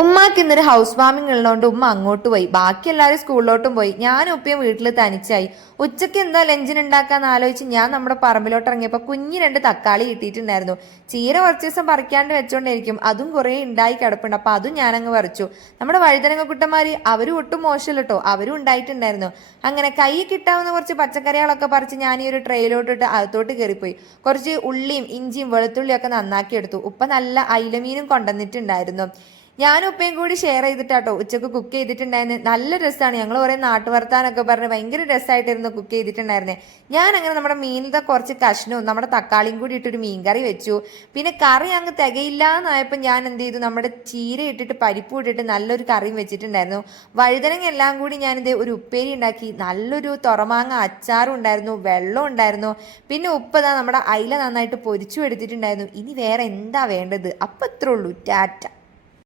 ഉമ്മാക്ക് ഇന്നൊരു house warming ഉള്ളതുകൊണ്ട് ഉമ്മ അങ്ങോട്ട് പോയി. ബാക്കി എല്ലാവരും സ്കൂളിലോട്ടും പോയി. ഞാനും ഉപ്പയും വീട്ടിൽ തനിച്ചായി. ഉച്ചയ്ക്ക് എന്താ ലഞ്ചിന് ഉണ്ടാക്കാന്ന് ആലോചിച്ച് ഞാൻ നമ്മുടെ പറമ്പിലോട്ട് ഇറങ്ങിയപ്പോൾ കുഞ്ഞി 2 തക്കാളി കിട്ടിയിട്ടുണ്ടായിരുന്നു. ചീര കുറച്ച് ദിവസം പറിക്കാണ്ട് വെച്ചോണ്ടായിരിക്കും, അതും കുറേ ഉണ്ടായി കിടപ്പുണ്ട്. അപ്പൊ അതും ഞാനങ്ങ് പറിച്ചു. നമ്മുടെ വഴുതനങ്ങ കുട്ടന്മാര് അവരും ഒട്ടും മോശമല്ല കേട്ടോ, അവരും ഉണ്ടായിട്ടുണ്ടായിരുന്നു. അങ്ങനെ കൈ കിട്ടാവുന്ന കുറച്ച് പച്ചക്കറികളൊക്കെ പറിച്ച് ഞാൻ ഈ ഒരു ട്രെയിലോട്ടിട്ട് അകത്തോട്ട് കയറിപ്പോയി. കുറച്ച് ഉള്ളിയും ഇഞ്ചിയും വെളുത്തുള്ളിയും ഒക്കെ നന്നാക്കി എടുത്തു. ഉപ്പ നല്ല അയിലമീനും കൊണ്ടുവന്നിട്ടുണ്ടായിരുന്നു. ഞാനും ഉപ്പയും കൂടി ഷെയർ ചെയ്തിട്ടാട്ടോ ഉച്ചക്ക് കുക്ക് ചെയ്തിട്ടുണ്ടായിരുന്നു. നല്ല രസമാണ്. ഞങ്ങൾ കുറേ നാട്ടുവർത്താനൊക്കെ പറഞ്ഞ് ഭയങ്കര രസമായിട്ടിരുന്നു കുക്ക് ചെയ്തിട്ടുണ്ടായിരുന്നേ. ഞാൻ അങ്ങനെ നമ്മുടെ മീനിലത്തെ കുറച്ച് കഷ്ണവും നമ്മുടെ തക്കാളിയും കൂടി ഇട്ടൊരു മീൻകറി വെച്ചു. പിന്നെ കറി അങ്ങ് തികയില്ല എന്നായപ്പോൾ ഞാൻ എന്ത് ചെയ്തു, നമ്മുടെ ചീര ഇട്ടിട്ട് പരിപ്പ് ഇട്ടിട്ട് നല്ലൊരു കറിയും വെച്ചിട്ടുണ്ടായിരുന്നു. വഴുതനങ്ങ എല്ലാം കൂടി ഞാനിത് ഒരു ഉപ്പേരി ഉണ്ടാക്കി. നല്ലൊരു തുറമാങ്ങ അച്ചാറും ഉണ്ടായിരുന്നു, വെള്ളം ഉണ്ടായിരുന്നു. പിന്നെ ഉപ്പതാ നമ്മുടെ അയില നന്നായിട്ട് പൊരിച്ചു എടുത്തിട്ടുണ്ടായിരുന്നു. ഇനി വേറെ എന്താ വേണ്ടത്? അപ്പം ഇത്രേ ഉള്ളൂ. ടാറ്റ.